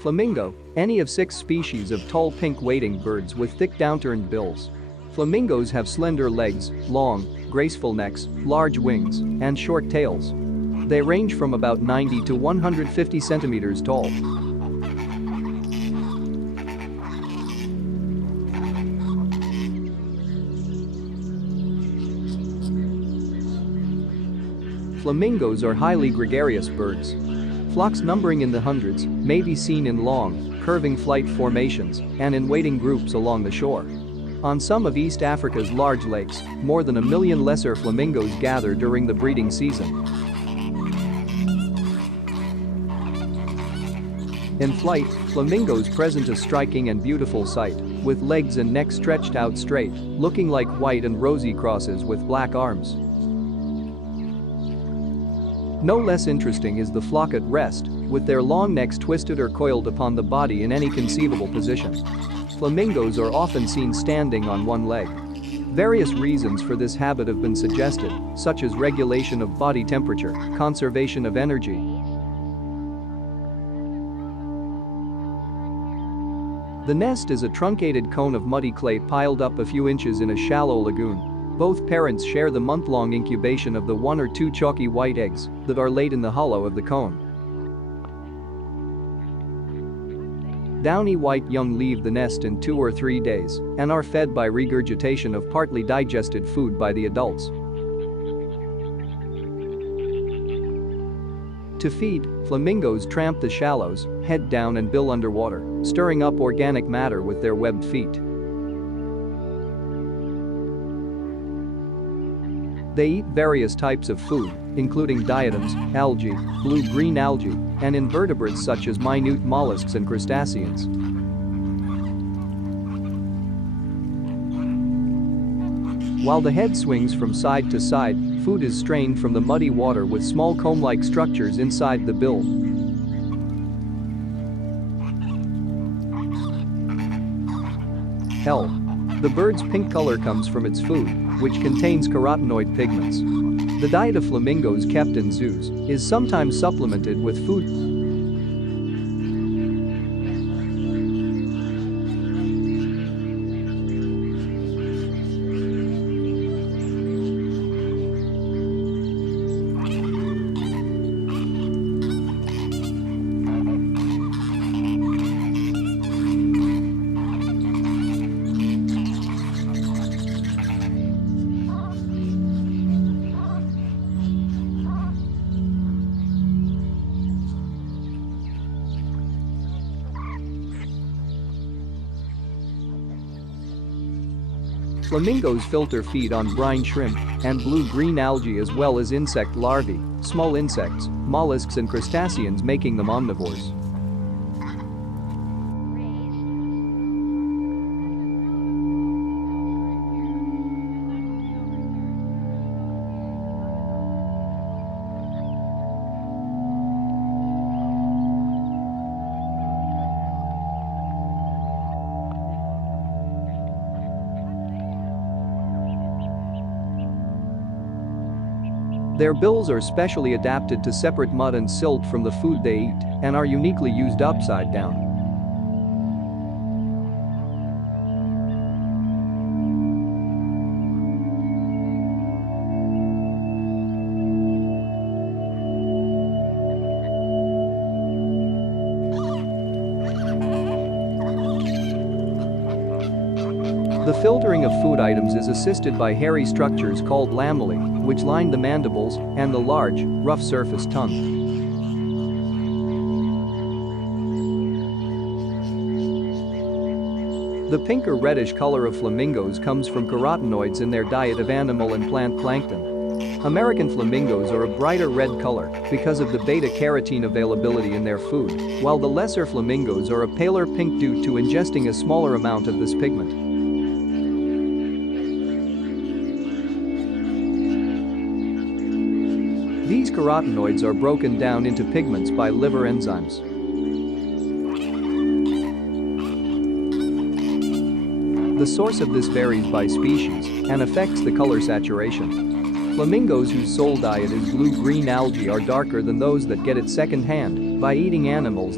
Flamingo, any of 6 species of tall pink wading birds with thick downturned bills. Flamingos have slender legs, long, graceful necks, large wings, and short tails. They range from about 90 to 150 centimeters tall. Flamingos are highly gregarious birds. Flocks numbering in the hundreds may be seen in long, curving flight formations and in wading groups along the shore. On some of East Africa's large lakes, more than 1 million lesser flamingos gather during the breeding season. In flight, flamingos present a striking and beautiful sight, with legs and neck stretched out straight, looking like white and rosy crosses with black arms. No less interesting is the flock at rest, with their long necks twisted or coiled upon the body in any conceivable position. Flamingos are often seen standing on one leg. Various reasons for this habit have been suggested, such as regulation of body temperature, conservation of energy. The nest is a truncated cone of muddy clay piled up a few inches in a shallow lagoon. Both parents share the month-long incubation of the 1 or 2 chalky white eggs that are laid in the hollow of the cone. Downy white young leave the nest in 2 or 3 days and are fed by regurgitation of partly digested food by the adults. To feed, flamingos tramp the shallows, head down and bill underwater, stirring up organic matter with their webbed feet. They eat various types of food, including diatoms, algae, blue-green algae, and invertebrates such as minute mollusks and crustaceans. While the head swings from side to side, food is strained from the muddy water with small comb-like structures inside the bill. The bird's pink color comes from its food, which contains carotenoid pigments. The diet of flamingos kept in zoos is sometimes supplemented with food. Flamingos filter feed on brine shrimp and blue-green algae as well as insect larvae, small insects, mollusks and crustaceans, making them omnivores. Their bills are specially adapted to separate mud and silt from the food they eat and are uniquely used upside down. The filtering of food items is assisted by hairy structures called lamellae, which line the mandibles and the large, rough-surfaced tongue. The pink or reddish color of flamingos comes from carotenoids in their diet of animal and plant plankton. American flamingos are a brighter red color because of the beta-carotene availability in their food, while the lesser flamingos are a paler pink due to ingesting a smaller amount of this pigment. These carotenoids are broken down into pigments by liver enzymes. The source of this varies by species and affects the color saturation. Flamingos whose sole diet is blue-green algae are darker than those that get it second-hand by eating animals.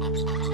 Raise.